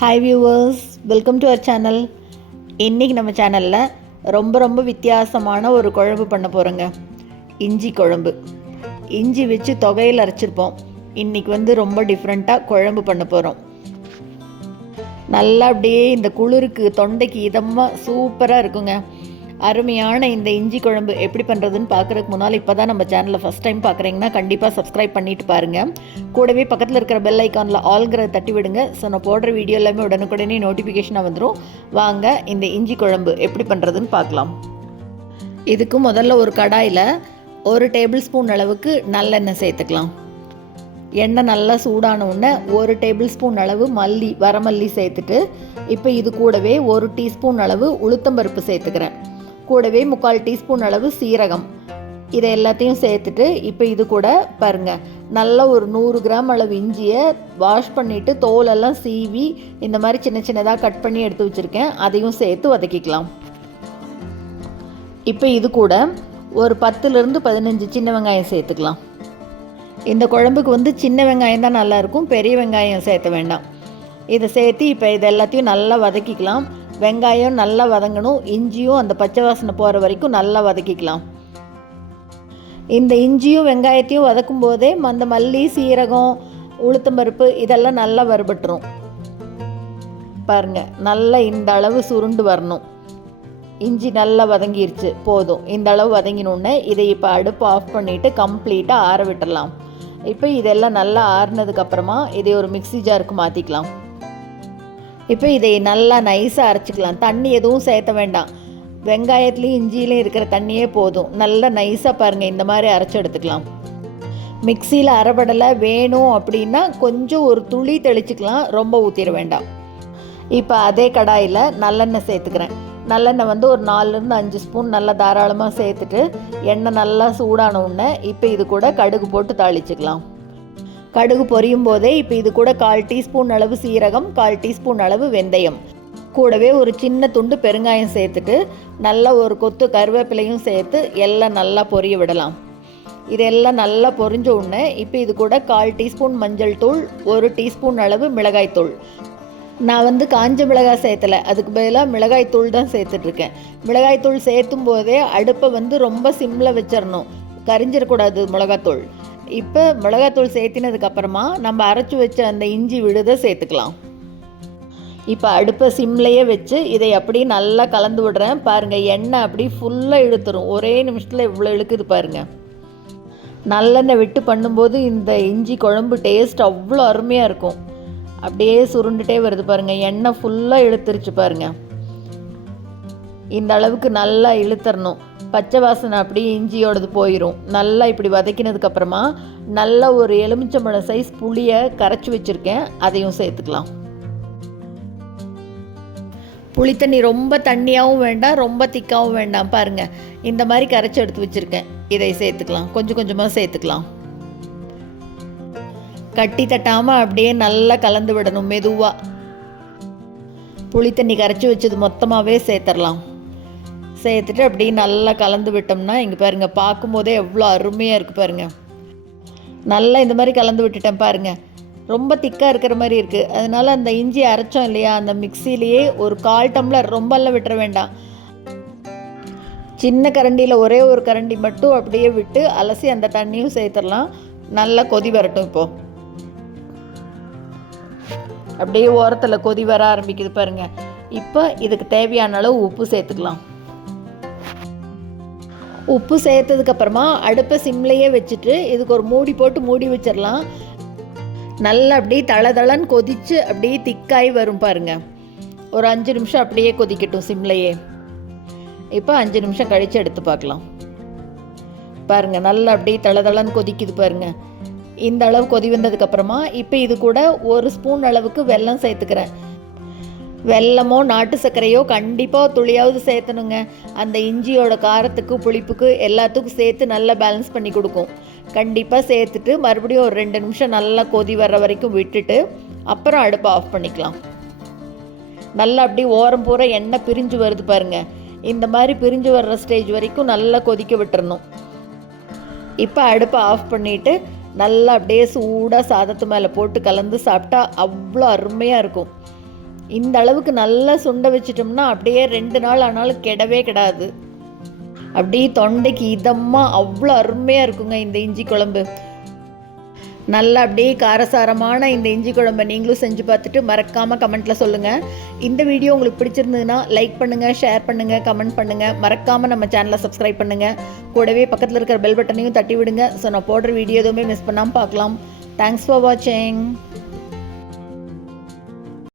Hi viewers, welcome to our channel. இன்றைக்கி நம்ம சேனலில் ரொம்ப வித்தியாசமான ஒரு குழம்பு பண்ண போகிறோங்க. இஞ்சி குழம்பு. இஞ்சி வச்சு தொகையில் அரைச்சிருப்போம். இன்றைக்கி ரொம்ப டிஃப்ரெண்ட்டாக குழம்பு பண்ண போகிறோம். நல்லா அப்படியே இந்த குளிருக்கு தொண்டைக்கு இதமாக சூப்பராக இருக்குங்க. அருமையான இந்த இஞ்சி குழம்பு எப்படி பண்ணுறதுன்னு பார்க்குறதுக்கு முன்னால் இப்போ தான் நம்ம சேனலில் ஃபஸ்ட் டைம் பார்க்குறீங்கன்னா கண்டிப்பாக சப்ஸ்கிரைப் பண்ணிவிட்டு பாருங்கள். கூடவே பக்கத்தில் இருக்கிற பெல் ஐக்கானில் ஆல்ங்கிறத தட்டி விடுங்க. ஸோ நான் போடுற வீடியோ எல்லாமே உடனுக்குடனே நோட்டிஃபிகேஷனாக வந்துடும். வாங்க இந்த இஞ்சி குழம்பு எப்படி பண்ணுறதுன்னு பார்க்கலாம். இதுக்கு முதல்ல ஒரு கடாயில் 1 டேபிள் ஸ்பூன் அளவுக்கு நல்லெண்ணெய் சேர்த்துக்கலாம். எண்ணெய் நல்லா சூடான உடனே 1 டேபிள் ஸ்பூன் அளவு வரமல்லி சேர்த்துட்டு இப்போ இது கூடவே 1 டீஸ்பூன் அளவு உளுத்தம்பருப்பு சேர்த்துக்கிறேன். கூடவே 3/4 டீஸ்பூன் அளவு சீரகம், இதை எல்லாத்தையும் சேர்த்துட்டு இப்போ இது கூட பாருங்கள், நல்லா ஒரு 100 கிராம் அளவு இஞ்சியை வாஷ் பண்ணிவிட்டு தோலெல்லாம் சீவி இந்த மாதிரி சின்னதாக கட் பண்ணி எடுத்து வச்சுருக்கேன். அதையும் சேர்த்து வதக்கிக்கலாம். இப்போ இது கூட ஒரு 10லேருந்து 15 சின்ன வெங்காயம் சேர்த்துக்கலாம். இந்த குழம்புக்கு சின்ன வெங்காயம் தான் நல்லாயிருக்கும், பெரிய வெங்காயம் சேர்த்த வேண்டாம். இதை சேர்த்து இப்போ இது எல்லாத்தையும் நல்லா வதக்கிக்கலாம். வெங்காயம் நல்லா வதங்கணும், இஞ்சியும் அந்த பச்சை வாசனை போகிற வரைக்கும் நல்லா வதக்கிக்கலாம். இந்த இஞ்சியும் வெங்காயத்தையும் வதக்கும் போதே அந்த மல்லி, சீரகம், உளுத்தம்பருப்பு இதெல்லாம் நல்லா வறுபட்டுரும். பாருங்கள், நல்லா இந்த அளவு சுருண்டு வரணும். இஞ்சி நல்லா வதங்கிருச்சு, போதும். இந்த அளவு வதங்கினோடனே இதை இப்போ அடுப்பு ஆஃப் பண்ணிவிட்டு கம்ப்ளீட்டாக ஆற விட்டுடலாம். இப்போ இதெல்லாம் நல்லா ஆறுனதுக்கப்புறமா இதை ஒரு மிக்ஸி ஜாருக்கு மாற்றிக்கலாம். இப்போ இதை நல்லா நைஸாக அரைச்சிக்கலாம். தண்ணி எதுவும் சேர்த்த வேண்டாம். வெங்காயத்துலேயும் இஞ்சியிலையும் இருக்கிற தண்ணியே போதும். நல்லா நைஸாக பாருங்கள், இந்த மாதிரி அரைச்சி எடுத்துக்கலாம். மிக்சியில் அரைபடலை வேணும் அப்படின்னா கொஞ்சம் ஒரு துளி தெளிச்சிக்கலாம், ரொம்ப ஊற்றிட வேண்டாம். இப்போ அதே கடாயில் நல்லெண்ணெய் சேர்த்துக்கிறேன். நல்லெண்ணெய் ஒரு 4லேருந்து 5 ஸ்பூன் நல்லா தாராளமாக சேர்த்துட்டு எண்ணெய் நல்லா சூடான உடனே இப்போ இது கூட கடுகு போட்டு தாளிச்சிக்கலாம். கடுகு பொரியும் போதே இப்போ இது கூட 1/4 டீஸ்பூன் அளவு சீரகம், 1/4 டீஸ்பூன் அளவு வெந்தயம், கூடவே ஒரு சின்ன துண்டு பெருங்காயம் சேர்த்துட்டு நல்லா ஒரு கொத்து கருவேப்பிலையும் சேர்த்து எல்லாம் நல்லா பொரிய விடலாம். இதெல்லாம் நல்லா பொரிஞ்ச உடனே இப்போ இது கூட 1/4 டீஸ்பூன் மஞ்சள் தூள், 1 டீஸ்பூன் அளவு மிளகாய் தூள். நான் காஞ்ச மிளகாய் சேர்த்தலை, அதுக்கு பதிலாக மிளகாய் தூள் தான் சேர்த்துட்ருக்கேன். மிளகாய் தூள் சேர்த்தும் போதே அடுப்பை ரொம்ப சிம்மில் வச்சிடணும், கரிஞ்சிடக்கூடாது மிளகாத்தூள். இப்போ மிளகாத்தூள் சேர்த்தினதுக்கப்புறமா நம்ம அரைச்சி வச்ச அந்த இஞ்சி விழுதை சேர்த்துக்கலாம். இப்போ அடுப்பை சிம்லையே வச்சு இதை அப்படியே நல்லா கலந்து விடுறேன். பாருங்கள், எண்ணெய் அப்படி ஃபுல்லாக இழுத்துரும். ஒரே நிமிஷத்தில் இவ்வளோ இழுக்குது பாருங்கள். நல்லெண்ணெய் விட்டு பண்ணும்போது இந்த இஞ்சி குழம்பு டேஸ்ட் அவ்வளோ அருமையாக இருக்கும். அப்படியே சுருண்டுட்டே வருது பாருங்கள், எண்ணெய் ஃபுல்லாக இழுத்துருச்சு பாருங்கள். இந்த அளவுக்கு நல்லா இழுத்தரணும். பச்சை வாசனை அப்படியே இஞ்சியோடது போயிடும். நல்லா இப்படி வதக்கினதுக்கப்புறமா நல்லா ஒரு எலுமிச்சம்பழம் சைஸ் புளியை கரைச்சி வச்சுருக்கேன், அதையும் சேர்த்துக்கலாம். புளி தண்ணி ரொம்ப தண்ணியாகவும் வேண்டாம், ரொம்ப திக்காகவும் வேண்டாம். பாருங்கள், இந்த மாதிரி கரைச்சி எடுத்து வச்சுருக்கேன். இதை சேர்த்துக்கலாம், கொஞ்சமாக சேர்த்துக்கலாம். கட்டி தட்டாமல் அப்படியே நல்லா கலந்து விடணும் மெதுவாக. புளி தண்ணி கரைச்சி வச்சது மொத்தமாகவே சேர்த்துடலாம். சேர்த்துட்டு அப்படியே நல்லா கலந்து விட்டோம்னா இங்கே பாருங்கள், பார்க்கும்போதே எவ்வளோ அருமையாக இருக்குது பாருங்கள். நல்லா இந்த மாதிரி கலந்து விட்டுட்டேன் பாருங்கள். ரொம்ப திக்காக இருக்கிற மாதிரி இருக்குது. அதனால் அந்த இஞ்சி அரைச்சோம் இல்லையா, அந்த மிக்சிலேயே ஒரு 1/4 டம்ளர், ரொம்பலாம் விட்டுற வேண்டாம், சின்ன கரண்டியில் ஒரே ஒரு கரண்டி மட்டும் அப்படியே விட்டு அலசி அந்த தண்ணியும் சேர்த்துடலாம். நல்லா கொதி வரட்டும். இப்போது அப்படியே ஓரத்தில் கொதி வர ஆரம்பிக்குது பாருங்கள். இப்போ இதுக்கு தேவையான அளவு உப்பு சேர்த்துக்கலாம். உப்பு சேர்த்ததுக்கப்புறமா அடுப்பை சிம்லையே வச்சுட்டு இதுக்கு ஒரு மூடி போட்டு மூடி வச்சிடலாம். நல்லா அப்படியே தளன்னு கொதித்து அப்படியே திக்காய் வரும் பாருங்கள். ஒரு 5 நிமிஷம் அப்படியே கொதிக்கட்டும் சிம்லையே. இப்போ 5 நிமிஷம் கழித்து எடுத்து பார்க்கலாம். பாருங்கள், நல்லா அப்படியே தளன்னு கொதிக்குது பாருங்கள். இந்த அளவு கொதி வந்ததுக்கப்புறமா இப்போ இது கூட 1 ஸ்பூன் அளவுக்கு வெல்லம் சேர்த்துக்கிறேன். வெல்லமோ நாட்டு சர்க்கரையோ கண்டிப்பாக துளியாவது சேர்த்தணுங்க. அந்த இஞ்சியோட காரத்துக்கு புளிப்புக்கு எல்லாத்துக்கும் சேர்த்து நல்லா பேலன்ஸ் பண்ணி கொடுக்கும். கண்டிப்பாக சேர்த்துட்டு மறுபடியும் ஒரு 2 நிமிஷம் நல்லா கொதி வர்ற வரைக்கும் விட்டுட்டு அப்புறம் அடுப்பை ஆஃப் பண்ணிக்கலாம். நல்லா அப்படி ஓரம் பூரா எண்ணெய் பிரிஞ்சு வருது பாருங்கள். இந்த மாதிரி பிரிஞ்சு வர்ற ஸ்டேஜ் வரைக்கும் நல்லா கொதிக்க விட்டுறணும். இப்போ அடுப்பை ஆஃப் பண்ணிவிட்டு நல்லா அப்படியே சூடாக சாதத்து மேலே போட்டு கலந்து சாப்பிட்டா அவ்வளோ அருமையாக இருக்கும். இந்த அளவுக்கு நல்லா சுண்ட வச்சிட்டோம்னா அப்படியே 2 நாள் ஆனாலும் கெடவே கிடாது. அப்படியே தொண்டைக்கு இதமாக அவ்வளோ அருமையாக இருக்குங்க இந்த இஞ்சி குழம்பு. நல்லா அப்படியே காரசாரமான இந்த இஞ்சி குழம்பை நீங்களும் செஞ்சு பார்த்துட்டு மறக்காமல் கமெண்ட்டில் சொல்லுங்கள். இந்த வீடியோ உங்களுக்கு பிடிச்சிருந்ததுன்னா லைக் பண்ணுங்கள், ஷேர் பண்ணுங்கள், கமெண்ட் பண்ணுங்கள். மறக்காமல் நம்ம சேனலை சப்ஸ்கிரைப் பண்ணுங்கள். கூடவே பக்கத்தில் இருக்கிற பெல் பட்டனையும் தட்டி விடுங்க. ஸோ நான் போடுற வீடியோ எதுவுமே மிஸ் பண்ணாமல் பார்க்கலாம். தேங்க்ஸ் ஃபார் வாட்சிங்.